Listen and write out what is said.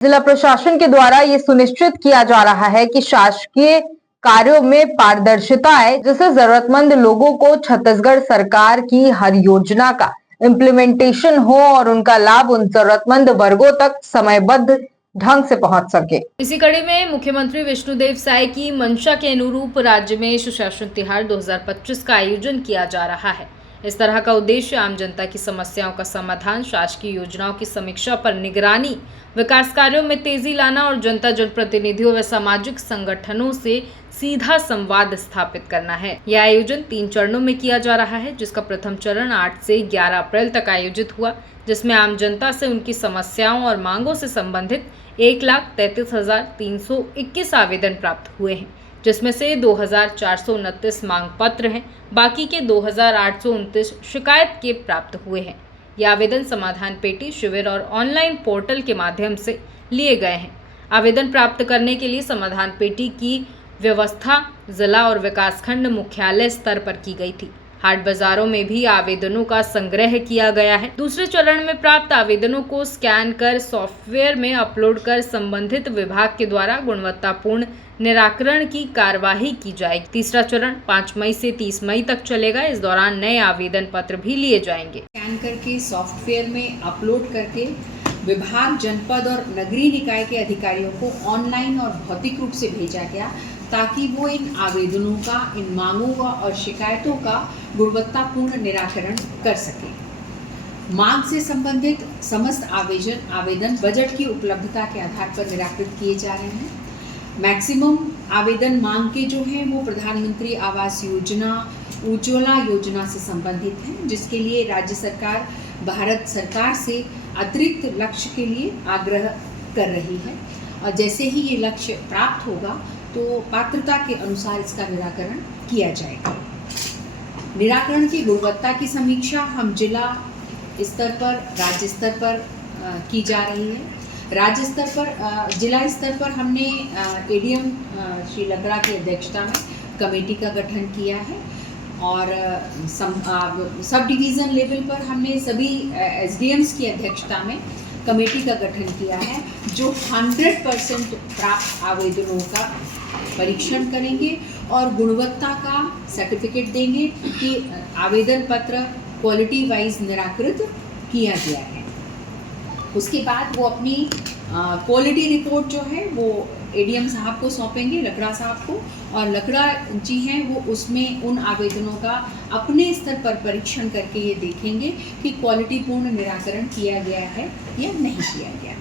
जिला प्रशासन के द्वारा ये सुनिश्चित किया जा रहा है कि शासकीय कार्यों में पारदर्शिता आए, जिससे जरूरतमंद लोगों को छत्तीसगढ़ सरकार की हर योजना का इम्प्लीमेंटेशन हो और उनका लाभ उन जरूरतमंद वर्गों तक समयबद्ध ढंग से पहुंच सके। इसी कड़ी में मुख्यमंत्री विष्णुदेव साय की मंशा के अनुरूप राज्य में सुशासन तिहार 2025 का आयोजन किया जा रहा है। इस तरह का उद्देश्य आम जनता की समस्याओं का समाधान, शासकीय योजनाओं की समीक्षा पर निगरानी, विकास कार्यों में तेजी लाना और जनता जनप्रतिनिधियों व सामाजिक संगठनों से सीधा संवाद स्थापित करना है। यह आयोजन 3 चरणों में किया जा रहा है, जिसका प्रथम चरण 8 से 11 अप्रैल तक आयोजित हुआ, जिसमें आम जनता से उनकी समस्याओं और मांगों से संबंधित 1,33,321 आवेदन प्राप्त हुए हैं, जिसमें से 2,429 मांग पत्र हैं। बाकी के 2,829 शिकायत के प्राप्त हुए हैं। ये आवेदन समाधान पेटी, शिविर और ऑनलाइन पोर्टल के माध्यम से लिए गए हैं। आवेदन प्राप्त करने के लिए समाधान पेटी की व्यवस्था जिला और विकासखंड मुख्यालय स्तर पर की गई थी। हाट बाजारों में भी आवेदनों का संग्रह किया गया है। दूसरे चरण में प्राप्त आवेदनों को स्कैन कर सॉफ्टवेयर में अपलोड कर संबंधित विभाग के द्वारा गुणवत्तापूर्ण निराकरण की कार्यवाही की जाएगी। तीसरा चरण 5 मई से 30 मई तक चलेगा। इस दौरान नए आवेदन पत्र भी लिए जाएंगे। स्कैन करके सॉफ्टवेयर में अपलोड करके विभाग, जनपद और नगरीय निकाय के अधिकारियों को ऑनलाइन और भौतिक रूप से भेजा गया, ताकि वो इन आवेदनों का, इन मांगों का और शिकायतों का गुणवत्तापूर्ण निराकरण कर सके। मांग से संबंधित समस्त आवेदन बजट की उपलब्धता के आधार पर निराकृत किए जा रहे हैं। मैक्सिमम आवेदन मांग के जो हैं वो प्रधानमंत्री आवास योजना, उज्ज्वला योजना से संबंधित हैं, जिसके लिए राज्य सरकार भारत सरकार से अतिरिक्त लक्ष्य के लिए आग्रह कर रही है। और जैसे ही ये लक्ष्य प्राप्त होगा तो पात्रता के अनुसार इसका निराकरण किया जाएगा। निराकरण की गुणवत्ता की समीक्षा हम जिला स्तर पर, राज्य स्तर पर की जा रही है। राज्य स्तर पर, जिला स्तर पर हमने एडीएम श्री लकड़ा की अध्यक्षता में कमेटी का गठन किया है और सब डिवीज़न लेवल पर हमने सभी एसडीएम्स की अध्यक्षता में कमेटी का गठन किया है, जो 100% प्राप्त आवेदनों का परीक्षण करेंगे और गुणवत्ता का सर्टिफिकेट देंगे कि आवेदन पत्र क्वालिटी वाइज निराकृत किया गया है। उसके बाद वो अपनी क्वालिटी रिपोर्ट जो है वो एडीएम साहब को सौंपेंगे, लकड़ा साहब को, और लकड़ा जी हैं वो उसमें उन आवेदनों का अपने स्तर पर परीक्षण करके ये देखेंगे कि क्वालिटी पूर्ण निराकरण किया गया है या नहीं किया गया।